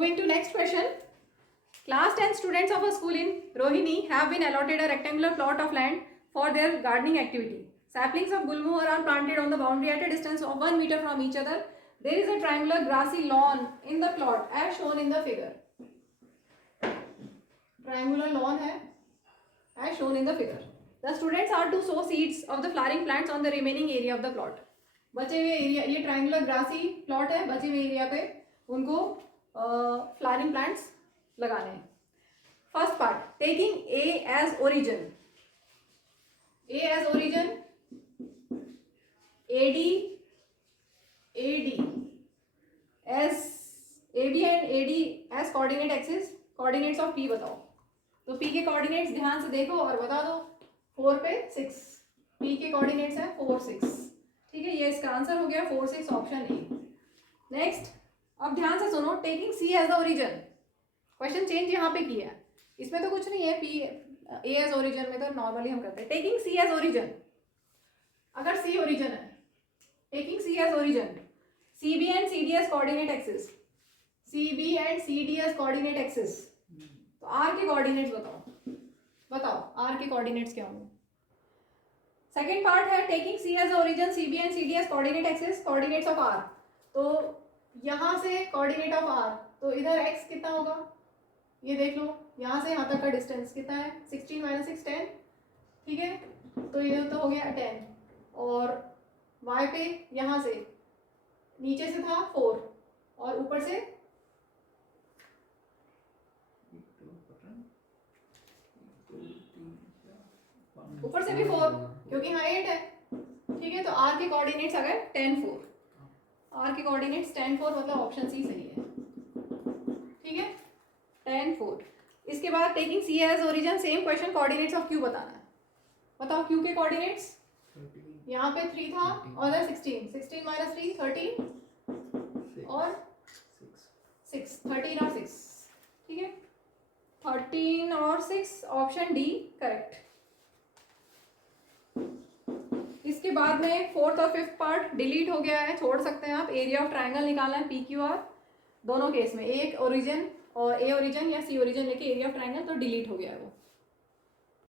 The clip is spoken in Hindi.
Moving to next question. Class 10 students of a school in Rohini have been allotted a rectangular plot of land for their gardening activity. Saplings of gulmohar are planted on the boundary at a distance of 1 meter from each other. There is a triangular grassy lawn in the plot as shown in the figure. Triangular lawn है as shown in the figure. The students are to sow seeds of the flowering plants on the remaining area of the plot. बचे हुए एरिया, ये ट्रायंगुलर ग्रासी प्लॉट है, बचे हुए एरिया पे उनको फ्लावरिंग प्लांट्स लगाने हैं. First part, taking A as origin. A as origin, AD as AB and AD as coordinate axis. Coordinates of P बताओ. तो P के कोऑर्डिनेट्स ध्यान से देखो और बता दो. 4 पे 6, P के कोऑर्डिनेट्स हैं 4 6. ठीक है, ये इसका आंसर हो गया 4 6 ऑप्शन ए. नेक्स्ट, अब ध्यान से सुनो. Taking C as the origin. Question change यहाँ पे किया है, इसमें तो कुछ नहीं है. P A एज ओरिजिन में तो नॉर्मली हम करते हैं. टेकिंग C एज ओरिजिन, अगर C ओरिजिन है, taking C as origin, CB and CD as coordinate axis. CB and CD as coordinate axis. तो R के कोऑर्डिनेट्स बताओ R के कोऑर्डिनेट्स क्या होंगे. सेकेंड पार्ट है taking C as origin, CB and CD as coordinate axis, coordinates of R. तो यहाँ से कोऑर्डिनेट ऑफ R, तो इधर x कितना होगा ये देख लो. यहाँ से यहाँ तक का डिस्टेंस कितना है, 16 - 6 10. ठीक है, तो ये तो हो गया 10. और y पे यहाँ से नीचे से था 4 और ऊपर से भी 4, क्योंकि यहाँ 8 है. ठीक है, तो R के कोऑर्डिनेट्स आ गए 10 4. R के कोऑर्डिनेट्स 10 4, मतलब ऑप्शन सी सही है. ठीक है, 10 4. इसके बाद taking C as origin, same question, coordinates of Q बताना है. बताओ Q के कोऑर्डिनेट्स. यहाँ पे 3 था और 16 - 3 13 और 6, 13 और 6. ठीक है, 13 और 6, ऑप्शन डी करेक्ट. इसके बाद में फोर्थ और फिफ्थ पार्ट डिलीट हो गया है, छोड़ सकते हैं आप. एरिया ऑफ ट्रायंगल निकालना है PQR. दोनों केस में एक ओरिजिन और A ओरिजिन या C ओरिजिन लेके एरिया ऑफ ट्रायंगल, तो डिलीट हो गया है वो.